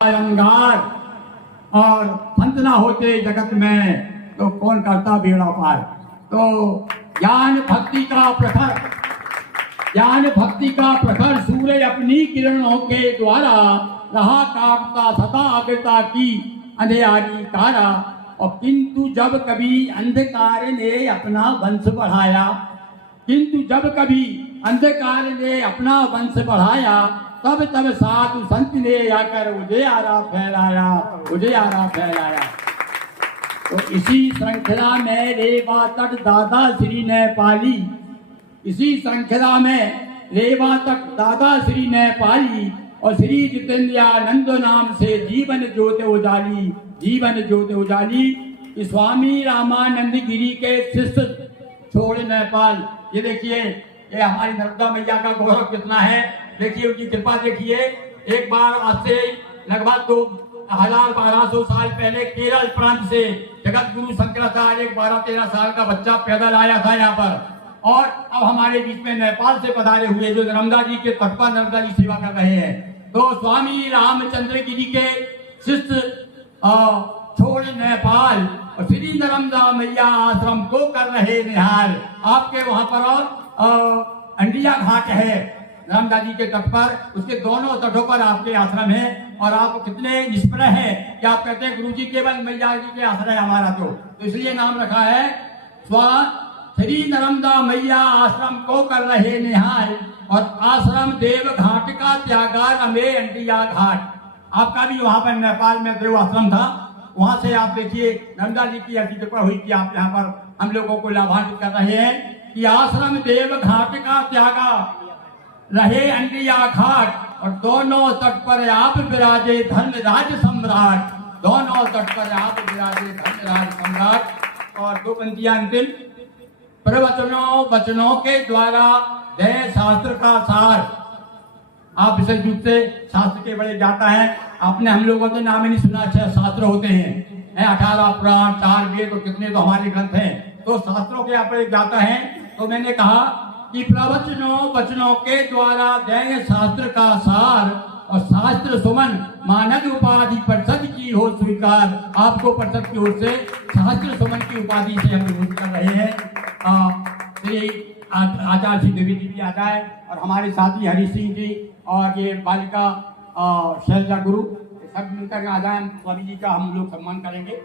अंगार और फंतना होते जगत में तो कौन करता बेड़ा पार। तो ज्ञान भक्ति का प्रखर सूर्य अपनी किरणों के द्वारा रहा काटता सदा अग्रता की अंधेरी तारा। और किंतु जब कभी अंधकार ने अपना वंश बढ़ाया तब साधु संत ने आकर उजियारा फैलाया। तो इसी श्रृंखला में रेवा तक दादा श्री ने पाली और श्री जितेंद्रानंद नाम से जीवन ज्योत उजाली। स्वामी रामानंद गिरी के शिष्य छोड़ नेपाल। ये देखिए, ये हमारी नर्मदा मैया का गौरव कितना है। देखिए उनकी कृपा देखिए। एक बार आज से लगभग 1200 साल पहले केरल प्रांत से जगत गुरु शंकराचार्य एक 12-13 साल का बच्चा पैदल आया था यहाँ पर, और अब हमारे बीच में नेपाल से पधारे हुए जो नर्मदा जी के तट पर नर्मदा जी सेवा कर रहे हैं। तो स्वामी रामचंद्र गिरी के शिष्य छोड़ नेपाल और श्री नर्मदा मैया आश्रम को कर रहे निहाल। आपके वहां पर अंडिया घाट है नर्मदा जी के तट पर, उसके दोनों तटों पर आपके आश्रम है। और आप कितने निष्प्रह हैं कि आप कहते हैं गुरु जी केवल मैया जी के आश्रय हमारा। तो इसलिए नाम रखा है श्री नर्मदा मैया आश्रम को कर रहे निहाल। और आश्रम देव घाट का त्यागार अमे अंडिया घाट। आपका भी वहां पर नेपाल में देव आश्रम था। वहां से आप देखिए नर्मदा जी की ऐसी कृपा हुई कि आप यहाँ पर हम लोगों को लाभान्वित कर रहे हैं कि आश्रम देव घाट का त्यागा रहे अंडिया घाट। और दोनों तट पर आप विराजे धर्मराज सम्राट। और दो पंक्तियां अंतिम। प्रवचनों के द्वारा दे शास्त्र का सार। आप विशेष रूप से शास्त्र के बड़े ज्ञाता हैं। आपने हम लोगों के नाम ही नहीं सुना। 6 शास्त्र होते हैं 18 पुराण 4 वेद और कितने तो हमारे ग्रंथ हैं। तो शास्त्रों के आप बड़े ज्ञाता हैं। तो मैंने कहा कि प्रवचनों के द्वारा देय शास्त्र का सार और शास्त्र सुमन मानद उपाधि परिषद की हो स्वीकार। आपको परिषद की ओर से शास्त्र सुमन की उपाधि से हम विभूत कर रहे हैं। आचार्य श्री देवी जी भी आता है और हमारे साथी हरि सिंह जी और ये बालिका शैलजा गुरु सब मिलकर आ जाए। स्वामी जी का हम लोग सम्मान करेंगे।